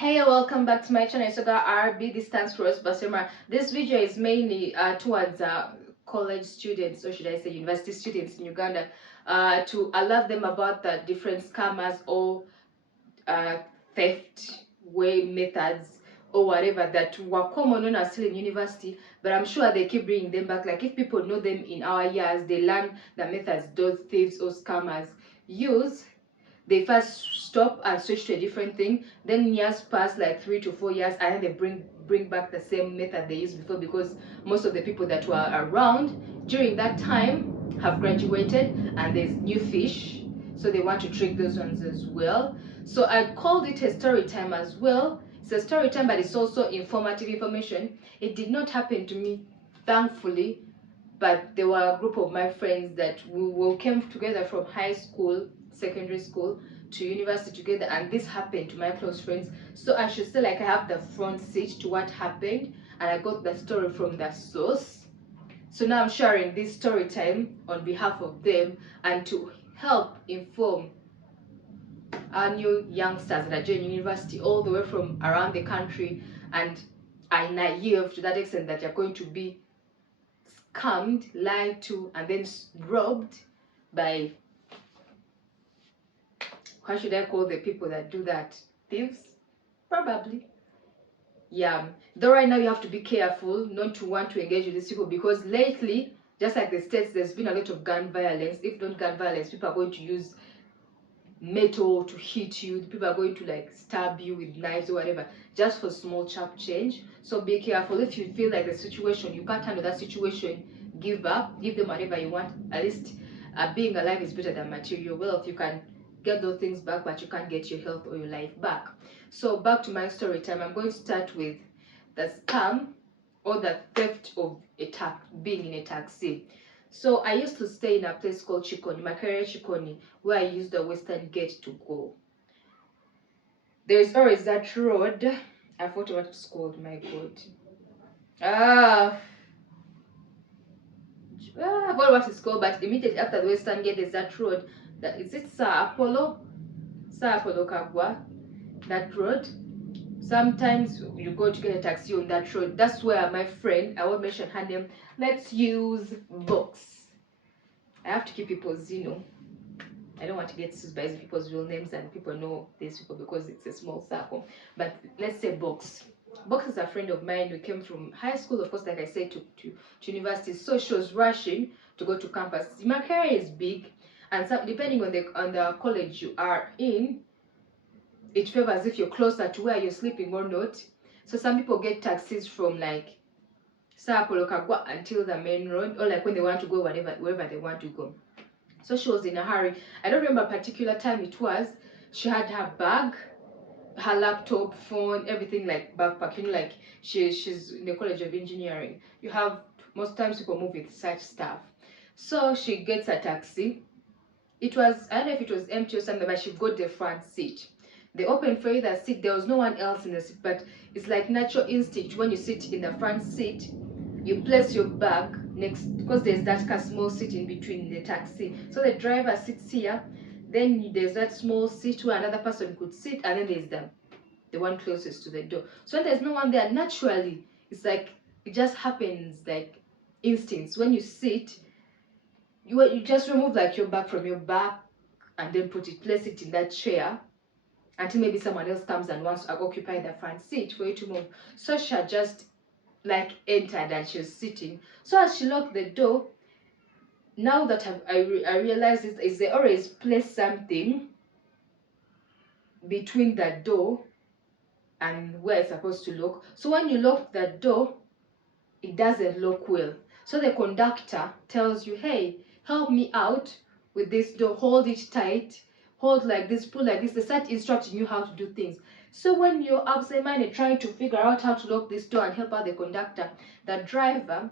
Hey, welcome back to my channel, Saga RB. This stands for Basemera. This video is mainly towards college students, or should I say university students in Uganda, to alert them about the different scammers or theft way methods or whatever that were common when I was still in university, but I'm sure they keep bringing them back. Like if people know them in our years, they learn the methods those thieves or scammers use. They first stop and switch to a different thing, then years pass, like 3 to 4 years, and then they bring back the same method they used before, because most of the people that were around during that time have graduated and there's new fish, so they want to trick those ones as well. So I called it a story time as well. It's a story time, but it's also informative information. It did not happen to me, thankfully, but there were a group of my friends that we came together from high school, secondary school to university together, and this happened to my close friends. So I should say, like, I have the front seat to what happened, and I got the story from the source. So now I'm sharing this story time on behalf of them and to help inform our new youngsters that are joining university all the way from around the country and are naive to that extent that you're going to be scammed, lied to, and then robbed by, what should I call the people that do that? Thieves? Probably. Yeah. Though right now you have to be careful not to want to engage with these people, because lately, just like the States, there's been a lot of gun violence. If not gun violence, people are going to use metal to hit you. People are going to like stab you with knives or whatever, just for small chop change. So be careful. If you feel like the situation, you can't handle that situation, give up, give them whatever you want. At least being alive is better than material wealth. You can get those things back, but you can't get your health or your life back. So back to my story time. I'm going to start with the scam or the theft of being in a taxi. So I used to stay in a place called Chikoni, Makerere Chikoni, where I used the Western Gate to go. There is always that road. I forgot what it's called, my God. I forgot what it's called, but immediately after the Western Gate, there's that road. Is it Sa Apollo? Sa Apollo Kagwa? That road. Sometimes you go to get a taxi on that road. That's where my friend, I won't mention her name, let's use Box. I have to keep people's, I don't want to get sued by people's real names and people know these people because it's a small circle. But let's say Box. Box is a friend of mine. We came from high school, of course, like I said, to university. So she was rushing to go to campus. Makerere is big, and so depending on the college you are in, it favors if you're closer to where you're sleeping or not. So some people get taxis from like Sapolo Kagwa until the main road, or like when they want to go wherever they want to go. So she was in a hurry. I don't remember a particular time it was. She had her bag, her laptop, phone, everything, like backpacking. Like she's in the College of Engineering. You have, most times people move with such stuff. So she gets a taxi. It was, I don't know if it was empty or something, but she got the front seat. They opened for you that seat. There was no one else in the seat, but it's like natural instinct. When you sit in the front seat, you place your bag next, because there's that small seat in between the taxi. So the driver sits here, then there's that small seat where another person could sit, and then there's the one closest to the door. So when there's no one there, naturally, it's like it just happens like instincts. When you sit, you just remove like your bag from your back and then place it in that chair until maybe someone else comes and wants to occupy the front seat for you to move. So she had just like entered and she was sitting. So as she locked the door, now that I realized it, is they always place something between the door and where it's supposed to lock. So when you lock the door, it doesn't lock well. So the conductor tells you, hey, help me out with this door, hold it tight, hold like this, pull like this. They start instructing you how to do things. So when you're absent-minded trying to figure out how to lock this door and help out the conductor, the driver,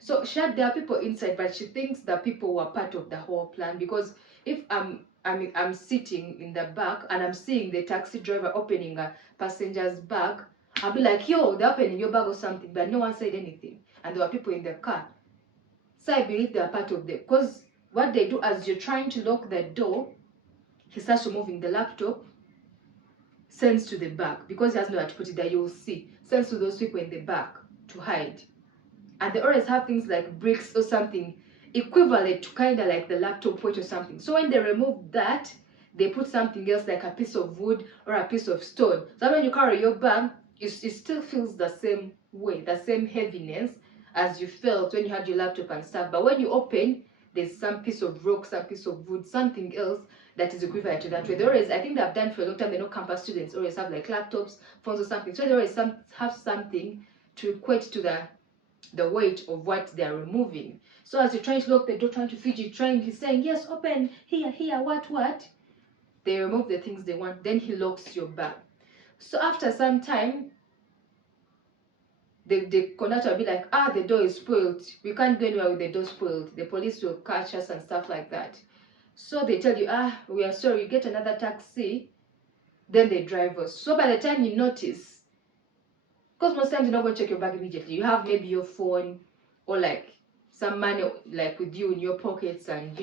so there are people inside, but she thinks that people were part of the whole plan, because if I'm sitting in the back and I'm seeing the taxi driver opening a passenger's bag, I'll be like, yo, they're opening your bag or something, but no one said anything. And there were people in the car. So I believe they are part of them. Because what they do as you're trying to lock the door, he starts removing the laptop. sends to the back, because he has nowhere to put it there, you'll see, sends to those people in the back to hide. And they always have things like bricks or something equivalent to kind of like the laptop weight or something. So when they remove that, they put something else like a piece of wood or a piece of stone. So when you carry your bag, it still feels the same way, the same heaviness as you felt when you had your laptop and stuff. But when you open, there's some piece of rock, some piece of wood, something else that is equivalent to that way. They always, I think they've done for a long time, they know campus students always have like laptops, phones or something. So they always have something to equate to the weight of what they're removing. So as you're trying to lock the door, trying to fidget, he's saying, yes, open, here, what? They remove the things they want, then he locks your bag. So after some time, the conductor will be like, the door is spoiled. We can't go anywhere with the door spoiled. The police will catch us and stuff like that. So they tell you, we are sorry, you get another taxi. Then they drive us. So by the time you notice, because most times you're not going to check your bag immediately. You have maybe your phone or like some money like with you in your pockets, and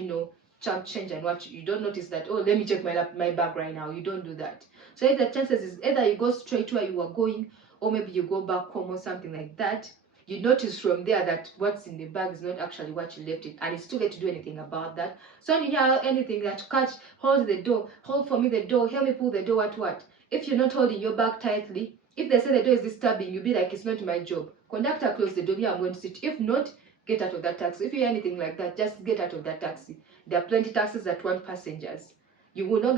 chump change and what. You don't notice that, oh, let me check my bag right now. You don't do that. So the chances is either you go straight where you were going, or maybe you go back home or something like that. You notice from there that what's in the bag is not actually what you left it, and it's too late to do anything about that. So when you hear anything that catch, hold the door, hold for me the door, help me pull the door, what. If you're not holding your bag tightly, if they say the door is disturbing, you'll be like, it's not my job. Conductor, close the door, me, I'm going to sit. If not, get out of that taxi. If you hear anything like that, just get out of that taxi. There are plenty taxis that want passengers. You will not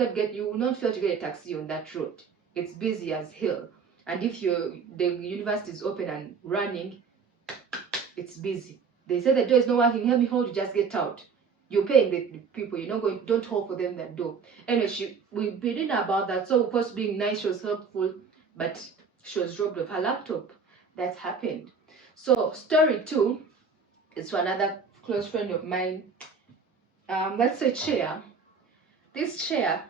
fail to get a taxi on that road. It's busy as hell. And if the university is open and running, it's busy. They say the door is not working, help me hold, you just get out. You're paying the people, you're not going, don't hold for them that door. Anyway, we've been reading about that. So of course, being nice, she was helpful, but she was robbed of her laptop. That happened. So story 2 is for another close friend of mine. Let's say chair. This chair,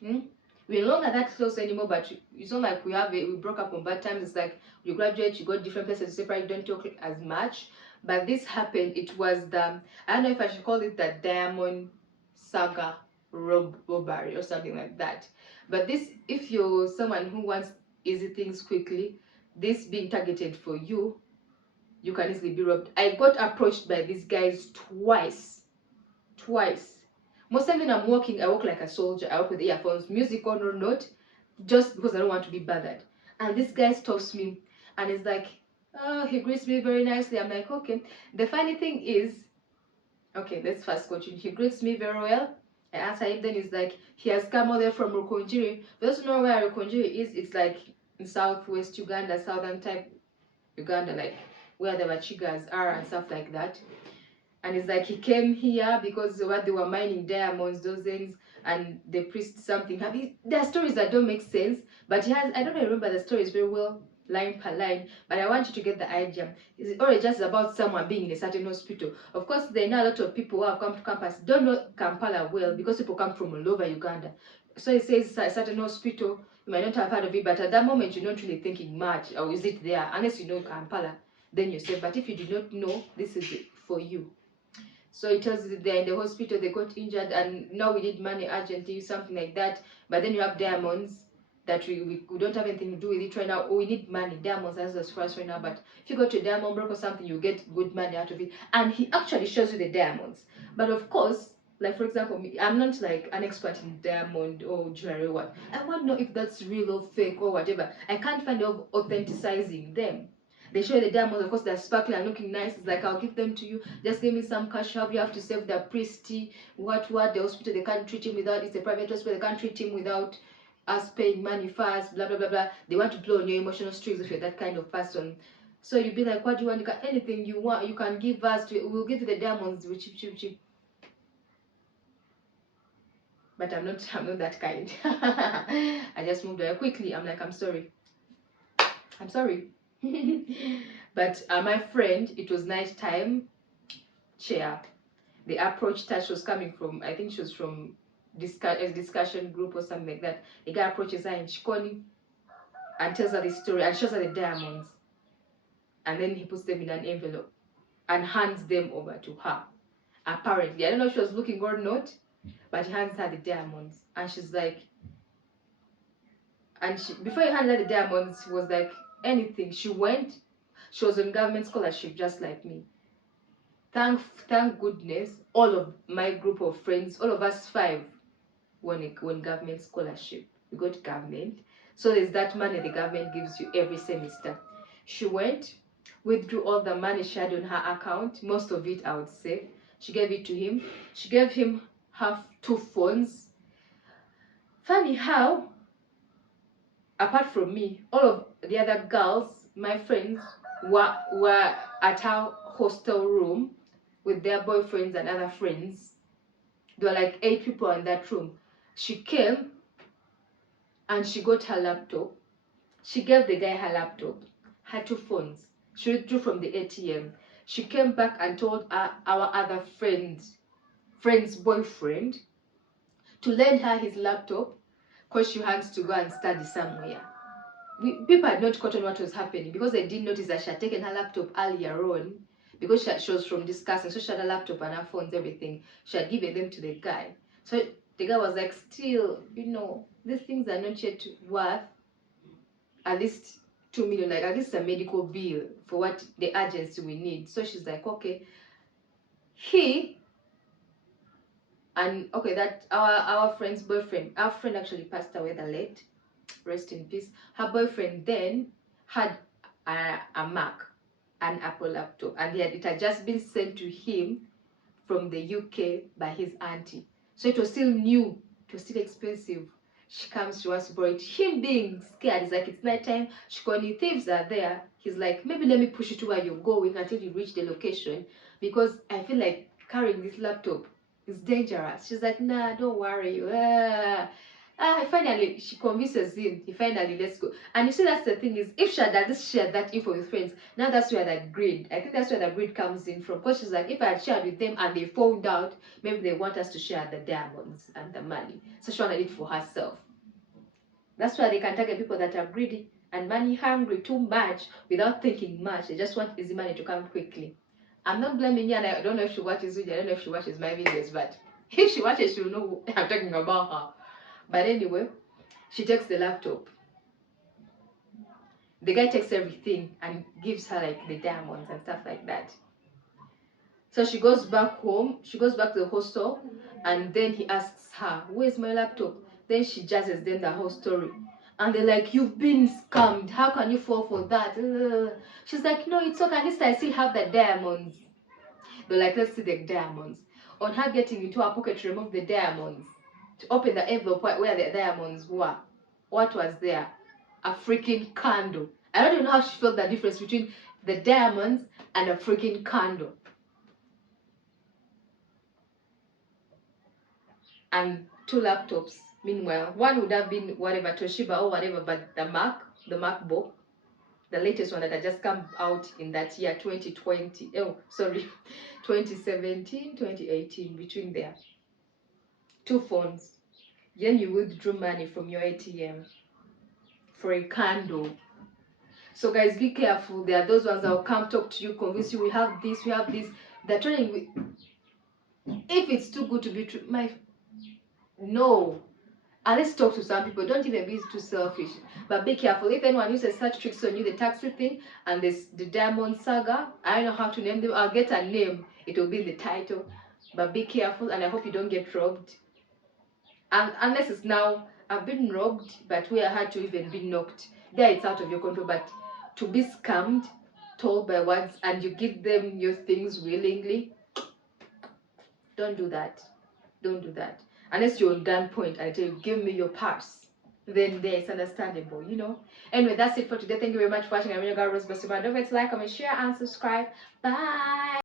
we're no longer that close anymore, but it's not like we broke up on bad times. It's like you graduate, you go different places, separate, you don't talk as much. But this happened, it was I don't know if I should call it the Diamond Saga robbery or something like that. But this, if you're someone who wants easy things quickly, this being targeted for you, you can easily be robbed. I got approached by these guys twice. Most time when I'm walking, I walk like a soldier. I walk with earphones, music on or not, just because I don't want to be bothered. And this guy stops me and is like, oh, he greets me very nicely. I'm like, okay. The funny thing is, okay, let's fast continue. He greets me very well. I answer him, then he's like, he has come all the way from Rukonjiri. For those who know where Rukonjiri is, it's like in southwest Uganda, southern type Uganda, like where the Wachigas are and stuff like that. And it's like he came here because what they were mining diamonds, those things, and the priest something. There are stories that don't make sense, but he has, I don't remember the stories very well, line per line, but I want you to get the idea. It's already just about someone being in a certain hospital. Of course, there are now a lot of people who have come to campus, don't know Kampala well, because people come from all over Uganda. So it says a certain hospital, you might not have heard of it, but at that moment you're not really thinking much, or is it there, unless you know Kampala, then you say, but if you do not know, this is it for you. So it tells you they're in the hospital, they got injured, and now we need money urgently, something like that. But then you have diamonds that we don't have anything to do with it right now. Oh, we need money. Diamonds, that's us first right now. But if you go to a diamond broker or something, you get good money out of it. And he actually shows you the diamonds. But of course, like for example, me, I'm not like an expert in diamond or jewelry or what. I want to know if that's real or fake or whatever. I can't find out authenticizing them. They show you the diamonds, of course, they're sparkling and looking nice. It's like, I'll give them to you. Just give me some cash. How you have to save the priest, what, the hospital, they can't treat him without, it's a private hospital, they can't treat him without us paying money first, blah, blah, blah, blah. They want to blow on your emotional strings if you're that kind of person. So you'd be like, what do you want? You can, anything you want, you can give us. We'll give you the diamonds, cheap. But I'm not that kind. I just moved away quickly. I'm like, I'm sorry. But my friend, it was night time, chair. They approached her. She was coming from, I think she was from a discussion group or something like that. The guy approaches her in Chikoni and tells her this story and shows her the diamonds. And then he puts them in an envelope and hands them over to her. Apparently, I don't know if she was looking or not, but he hands her the diamonds. And she's like, And before you handed her the diamonds, she was like anything. She was on government scholarship just like me. Thank goodness, all of my group of friends, all of us 5, won government scholarship. We got government. So there's that money the government gives you every semester. She went, withdrew all the money she had on her account, most of it I would say. She gave it to him. She gave him 2 phones. Funny how, apart from me, all of the other girls, my friends, were at her hostel room with their boyfriends and other friends. There were like 8 people in that room. She came and she got her laptop. She gave the guy her laptop, her 2 phones. She withdrew from the ATM. She came back and told our other friend's boyfriend to lend her his laptop because she had to go and study somewhere. People had not caught on what was happening because they didn't notice that she had taken her laptop earlier on, because she was from discussing, so she had a laptop and her phones, everything. She had given them to the guy. So the guy was like, still, these things are not yet worth at least 2 million, like at least a medical bill for what the urgency we need. So she's like, okay. That our friend's boyfriend, our friend actually passed away the late, rest in peace. Her boyfriend then had a Mac, an Apple laptop, and it had just been sent to him from the UK by his auntie. So it was still new, it was still expensive. She comes, she wants to borrow it. Him being scared, it's like it's nighttime. Shikoni thieves are there. He's like, maybe let me push you to where you're going until you reach the location, because I feel like carrying this laptop is dangerous. She's like, nah, don't worry. Finally, she convinces him. He finally lets go. And you see, that's the thing is, if she had at least shared that info with friends, now that's where that greed, I think that's where the greed comes in from. Because she's like, if I had shared with them and they found out, maybe they want us to share the diamonds and the money. So she wanted it for herself. That's why they can target people that are greedy and money hungry too much without thinking much. They just want easy money to come quickly. I'm not blaming you, and I don't know if she watches video. I don't know if she watches my videos, but if she watches, she'll know I'm talking about her. But anyway, she takes the laptop. The guy takes everything and gives her like the diamonds and stuff like that. So she goes back home, she goes back to the hostel, and then he asks her, where's my laptop? Then she jazzes them the whole story. And they're like, you've been scammed. How can you fall for that? She's like, no, it's okay. At least I still have the diamonds. They're like, let's see the diamonds. On her getting into her pocket to remove the diamonds, to open the envelope where the diamonds were, what was there? A freaking candle. I don't even know how she felt the difference between the diamonds and a freaking candle. And 2 laptops. Meanwhile, one would have been whatever, Toshiba or whatever, but the MacBook, the latest one that had just come out in that year, 2020, 2017, 2018, between there. 2 phones. Then you withdrew money from your ATM for a candle. So guys, be careful. There are those ones that will come talk to you, convince you, we have this. They're trying, if it's too good to be true, no. And let's talk to some people. Don't even be too selfish. But be careful. If anyone uses such tricks on you, the taxi thing and the Diamond Saga, I don't know how to name them. I'll get a name. It will be in the title. But be careful, and I hope you don't get robbed. And unless it's now, I've been robbed, but where I had to even be knocked. There it's out of your control. But to be scammed, told by words, and you give them your things willingly, don't do that. Don't do that. Unless you're on gunpoint, I tell you, give me your purse. Then there it's understandable, Anyway, that's it for today. Thank you very much for watching. I'm your girl, Basemera. Don't forget to like, comment, share, and subscribe. Bye.